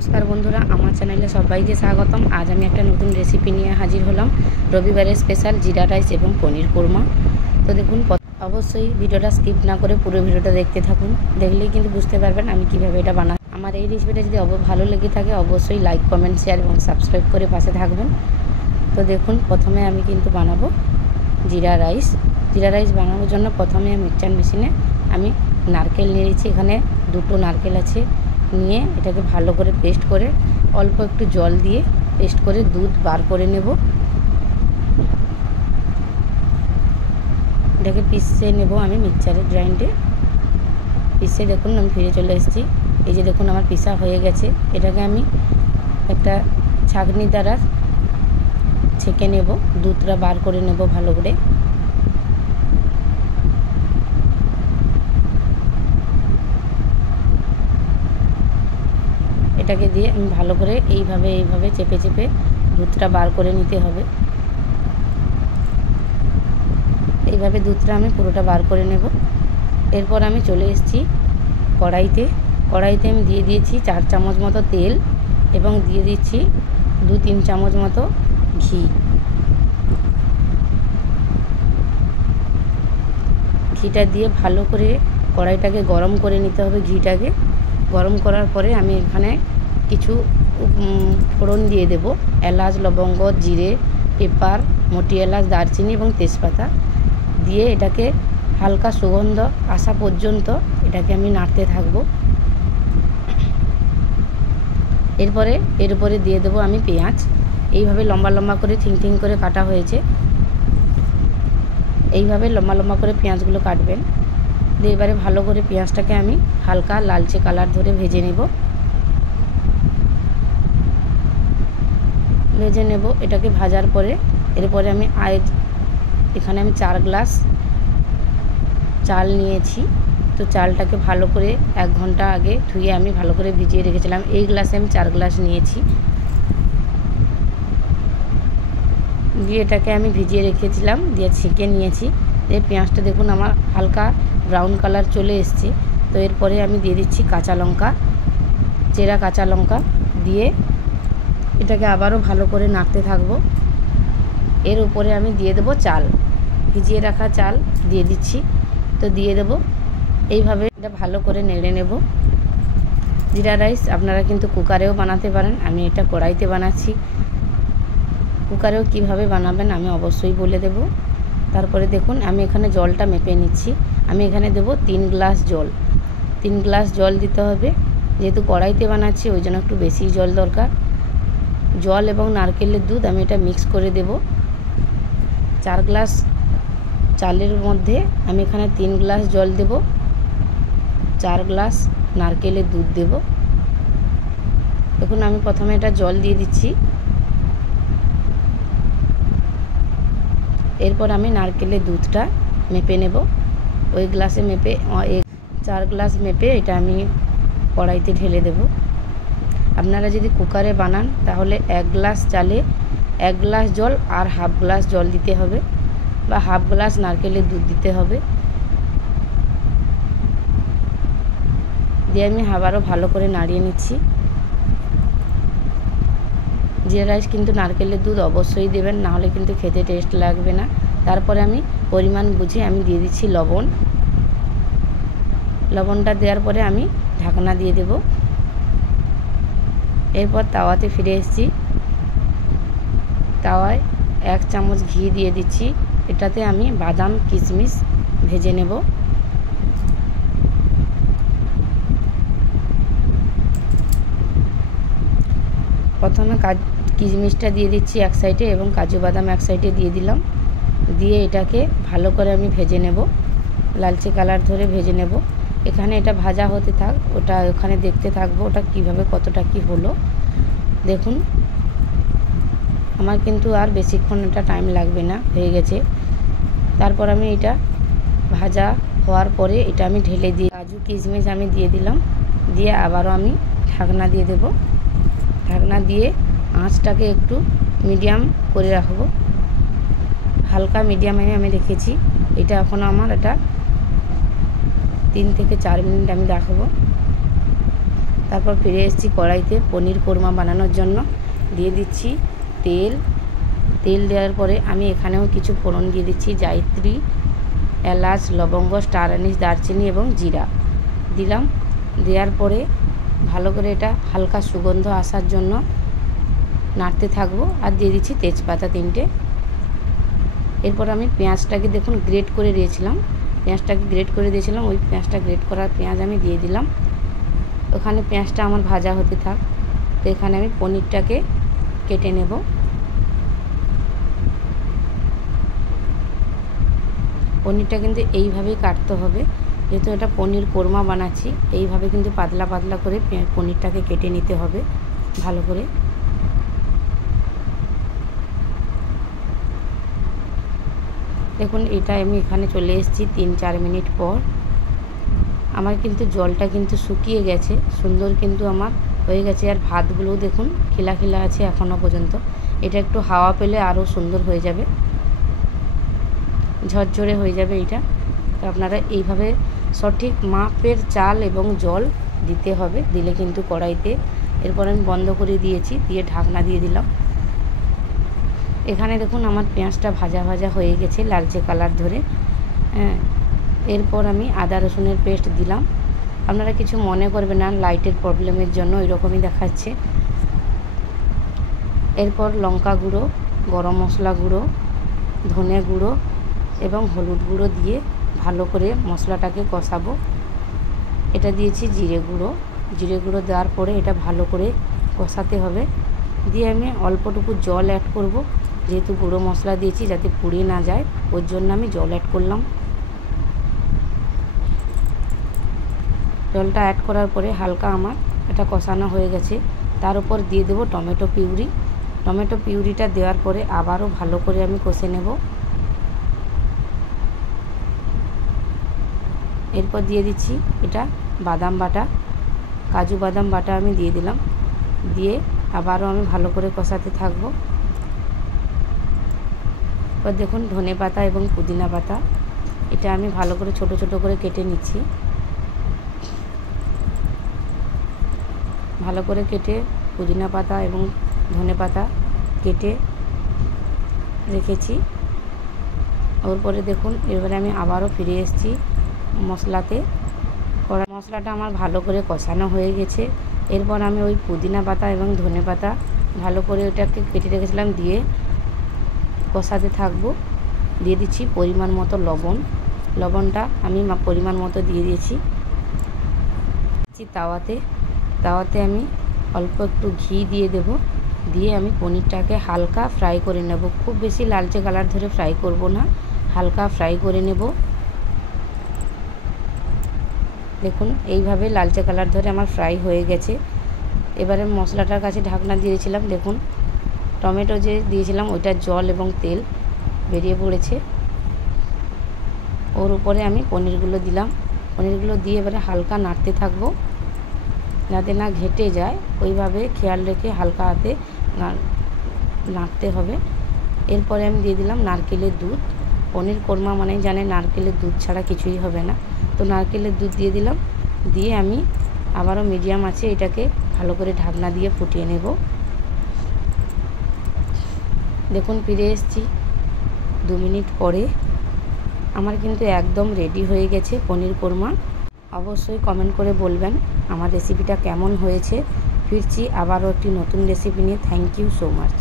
नमस्कार बंधुरा आमार चैनेले सबाइके स्वागतम। आज आमी एक नतून रेसिपि निये हाजिर हलाम। रविवारे स्पेशल जीरा राइस एवं पनीर कोरमा। तो देखुन अवश्य भिडियोटा स्किप ना करे पुरो भिडियोटा देखते थाकुन, देखलेई किन्तु बुझते पारबेन आमी किभाबे एटा बानाई। आमार एई रेसिपिटा यदि भालो लेगे थाके अवश्य लाइक कमेंट शेयर एवं सबस्क्राइब करे पाशे थाकबेन। तो देखुन प्रथमे आमी किन्तु बानाबो जीरा राइस। जीरा राइस बानाনোর জন্য प्रथमे मिक्सचार मेशिने आमी नारकेल निয়ে নিয়েছি। এখানে দুটো নারকেল আছে, নিয়ে এটাকে ভালো করে পেস্ট করে অল্প একটু জল দিয়ে পেস্ট করে দুধ বার করে নেব। এটাকে পিষে নেব আমি মিক্সচারে গ্রাইন্ডে পিষে। দেখুন আমি ফিরে চলে এসেছি। এই যে দেখুন আমার পিষা হয়ে গেছে। এটাকে আমি একটা ছাঁকনি দ্বারা ছেঁকে নেব, দুধটা বার করে নেব ভালো করে। এটাকে দিয়ে আমি ভালো করে এইভাবে চেপে চেপে দুধটা বার করে নিতে হবে। এইভাবে দুধটা আমি পুরোটা বার করে নেব। এরপর আমি চলে এসেছি কড়াইতে। কড়াইতে আমি দিয়ে দিয়েছি 4 চামচ মতো তেল এবং দিয়ে দিচ্ছি 2-3 চামচ মতো ঘি। ঘিটা দিয়ে ভালো করে কড়াইটাকে গরম করে নিতে হবে। ঘিটাকে গরম করার পরে আমি এখানে কিছু ফোড়ন দিয়ে দেব। এলাচ, লবঙ্গ, জিরে, পেপার, মোটি এলাচ, দারচিনি এবং তেজপাতা দিয়ে এটাকে হালকা সুগন্ধ আসা পর্যন্ত এটাকে আমি নাড়তে থাকব। এরপরে এর উপরে দিয়ে দেব আমি পেঁয়াজ। এইভাবে লম্বা লম্বা করে থিং করে কাটা হয়েছে। এইভাবে লম্বা লম্বা করে পেঁয়াজগুলো কাটবেন। দিয়ে এবারে ভালো করে পেঁয়াজটাকে আমি হালকা লালচে কালার ধরে ভেজে নেব। এটাকে ভাজার পরে এরপরে আমি এখানে আমি 4 গ্লাস চাল নিয়েছি। তো চালটাকে ভালো করে 1 ঘন্টা আগে ধুয়ে আমি ভালো করে ভিজিয়ে রেখেছিলাম। এই গ্লাসে আমি 4 গ্লাস নিয়েছি। দিয়ে এটাকে আমি ভিজিয়ে রেখেছিলাম, দিয়ে ছেঁকে নিয়েছি। এই পেঁয়াজটা দেখুন আমার হালকা ব্রাউন কালার চলে এসেছে। তো এরপরে আমি দিয়ে দিচ্ছি কাঁচা লঙ্কা, চেরা কাঁচা লঙ্কা দিয়ে এটাকে আবারও ভালো করে নাড়তে থাকবো। এর উপরে আমি দিয়ে দেবো চাল, ভিজিয়ে রাখা চাল দিয়ে দিচ্ছি। তো দিয়ে দেবো এইভাবে এটা ভালো করে নেড়ে নেব। জিরা রাইস আপনারা কিন্তু কুকারেও বানাতে পারেন, আমি এটা কড়াইতে বানাচ্ছি। কুকারেও কিভাবে বানাবেন আমি অবশ্যই বলে দেব। তারপরে দেখুন আমি এখানে জলটা মেপে নিচ্ছি। আমি এখানে দেব 3 গ্লাস জল। 3 গ্লাস জল দিতে হবে, যেহেতু কড়াইতে বানাচ্ছি ওই জন্য একটু বেশি জল দরকার। জল এবং নারকেলের দুধ আমি এটা মিক্স করে দেব। 4 গ্লাস চালের মধ্যে আমি এখানে 3 গ্লাস জল দেব, 4 গ্লাস নারকেলের দুধ দেব। দেখুন আমি প্রথমে এটা জল দিয়ে দিচ্ছি। এরপর আমি নারকেলের দুধটা মেপে নেব। ওই গ্লাসে মেপে 4 গ্লাস মেপে এটা আমি কড়াইতে ঢেলে দেব। আপনারা যদি কুকারে বানান তাহলে 1 গ্লাস চালে 1 গ্লাস জল আর হাফ গ্লাস জল দিতে হবে, বা হাফ গ্লাস নারকেলের দুধ দিতে হবে। দিয়ে আমি আবারও ভালো করে নাড়িয়ে নিচ্ছি। জিরা রাইস কিন্তু নারকেলের দুধ অবশ্যই দেবেন, না হলে কিন্তু খেতে টেস্ট লাগবে না। তারপরে আমি পরিমাণ বুঝে আমি দিয়ে দিচ্ছি লবণ। লবণটা দেওয়ার পরে আমি ঢাকনা দিয়ে দেব। এরপর তাওয়াতে ফিরে এসেছি। তাওয়ায় 1 চামচ ঘি দিয়ে দিচ্ছি। এটাতে আমি বাদাম কিশমিশ ভেজে নেব। প্রথমে কিশমিশটা দিয়ে দিচ্ছি এক সাইডে এবং কাজু বাদাম এক সাইডে দিয়ে দিলাম। দিয়ে এটাকে ভালো করে আমি ভেজে নেব, লালচে কালার ধরে ভেজে নেব। এখানে এটা ভাজা হতে থাক, ওটা ওখানে দেখতে থাকবো ওটা কিভাবে কতটা কি হলো। দেখুন আমার কিন্তু আর বেশিক্ষণ এটা টাইম লাগবে না, হয়ে গেছে। তারপর আমি এটা ভাজা হওয়ার পরে এটা আমি ঢেলে দিয়ে কাজু কিশমিশ আমি দিয়ে দিলাম। দিয়ে আবারও আমি ঢাকনা দিয়ে দেব। ঢাকনা দিয়ে আঁচটাকে একটু মিডিয়াম করে রাখবো, হালকা মিডিয়ামে আমি রেখেছি। এটা এখন আমার এটা 3 থেকে 4 মিনিট আমি রাখবো। তারপর ফিরে এসেছি কড়াইতে পনির কোরমা বানানোর জন্য। দিয়ে দিচ্ছি তেল। তেল দেওয়ার পরে আমি এখানেও কিছু ফোড়ন দিয়ে দিচ্ছি, জায়িত্রী, এলাচ, লবঙ্গ, স্টার অ্যানিস, দারচিনি এবং জিরা দিলাম। দেওয়ার পরে ভালো করে এটা হালকা সুগন্ধ আসার জন্য নাড়তে থাকবো। আর দিয়ে দিচ্ছি তেজপাতা 3টে। এরপর আমি পেঁয়াজটাকে দেখুন গ্রেট করে দিয়েছিলাম, ওই পেঁয়াজটা গ্রেট করার পেঁয়াজ আমি দিয়ে দিলাম। ওখানে পেঁয়াজটা আমার ভাজা হতে থাক। তো এখানে আমি পনিরটাকে কেটে নেব। পনিরটা কিন্তু এইভাবেই কাটতে হবে, যেহেতু এটা পনির কোরমা বানাচ্ছি। এইভাবে কিন্তু পাতলা পাতলা করে পনিরটাকে কেটে নিতে হবে ভালো করে। দেখুন এটা আমি এখানে চলে এসেছি 3-4 মিনিট পর। আমার কিন্তু জলটা কিন্তু শুকিয়ে গেছে, সুন্দর কিন্তু আমার হয়ে গেছে। আর ভাতগুলোও দেখুন খিলা খিলা আছে এখনও পর্যন্ত। এটা একটু হাওয়া পেলে আরও সুন্দর হয়ে যাবে, ঝরঝরে হয়ে যাবে এটা। তো আপনারা এইভাবে সঠিক মাপের চাল এবং জল দিতে হবে, দিলে কিন্তু কড়াইতে। এরপর আমি বন্ধ করে দিয়েছি, দিয়ে ঢাকনা দিয়ে দিলাম। এখানে দেখুন আমার পেঁয়াজটা ভাজা ভাজা হয়ে গেছে লালচে কালার ধরে। এরপর আমি আদা রসুনের পেস্ট দিলাম। আপনারা কিছু মনে করবেন না, লাইটের প্রবলেমের জন্য এরকমই দেখাচ্ছে। এরপর লঙ্কা গুঁড়ো, গরম মশলা গুঁড়ো, ধনে গুঁড়ো এবং হলুদ গুঁড়ো দিয়ে ভালো করে মশলাটাকে কষাবো। এটা দিয়েছি জিরে গুঁড়ো দেওয়ার পরে এটা ভালো করে কষাতে হবে। দিয়ে আমি অল্পটুকু জল অ্যাড করব, যেহেতু গুঁড়ো মশলা দিয়েছি যাতে পুড়ে না যায়, ওর জন্য আমি জল অ্যাড করলাম। জলটা অ্যাড করার পরে হালকা আমার এটা কষানো হয়ে গেছে। তার উপর দিয়ে দেবো টমেটো পিউরিটা দেওয়ার পরে আবারও ভালো করে আমি কষে নেব। এরপর দিয়ে দিচ্ছি এটা বাদাম বাটা, কাজু বাদাম বাটা আমি দিয়ে দিলাম। দিয়ে আবারও আমি ভালো করে কষাতে থাকবো। এবার দেখুন ধনে পাতা এবং পুদিনা পাতা, এটা আমি ভালো করে ছোট ছোট করে কেটে নিচ্ছি। ভালো করে কেটে পুদিনা পাতা এবং ধনে পাতা কেটে রেখেছি। ওর পরে দেখুন এবারে আমি আবারও ফিরে এসেছি মশলাতে। মশলাটা আমার ভালো করে কষানো হয়ে গেছে। এরপর আমি ওই পুদিনা পাতা এবং ধনে পাতা ভালো করে ওটাকে কেটে রেখেছিলাম দিয়ে কষাতে থাকবো। দিয়ে দিচ্ছি পরিমাণ মতো লবণটা আমি পরিমাণ মতো দিয়ে দিয়েছি। তাওয়াতে আমি অল্প একটু ঘি দিয়ে দেব। দিয়ে আমি পনিরটাকে হালকা ফ্রাই করে নেব, খুব বেশি লালচে কালার ধরে ফ্রাই করব না, হালকা ফ্রাই করে নেব। দেখুন এইভাবে লালচে কালার ধরে আমার ফ্রাই হয়ে গেছে। এবারে মশলাটার কাছে ঢাকনা দিয়েছিলাম, দেখুন টমেটো যে দিয়েছিলাম ওইটার জল এবং তেল বেরিয়ে পড়েছে। ওর উপরে আমি পনিরগুলো দিলাম। পনিরগুলো দিয়ে এবারে হালকা নাড়তে থাকবো যাতে না ঘেটে যায়, ওইভাবে খেয়াল রেখে হালকা হাতে নাড়তে হবে। এরপরে আমি দিয়ে দিলাম নারকেলের দুধ। পনির কোরমা মানে জানে নারকেলের দুধ ছাড়া কিছুই হবে না। তো নারকেলের দুধ দিয়ে দিলাম। দিয়ে আমি আবারও মিডিয়াম আছে এটাকে ভালো করে ঢাকনা দিয়ে ফুটিয়ে নেব। দেখুন ফিরে এসেছি 2 মিনিট পরে। আমার কিন্তু একদম রেডি হয়ে গেছে পনির কোরমা। অবশ্যই কমেন্ট করে বলবেন আমার রেসিপিটা কেমন হয়েছে। ফিরছি আবারও একটি নতুন রেসিপি নিয়ে। Thank you so much.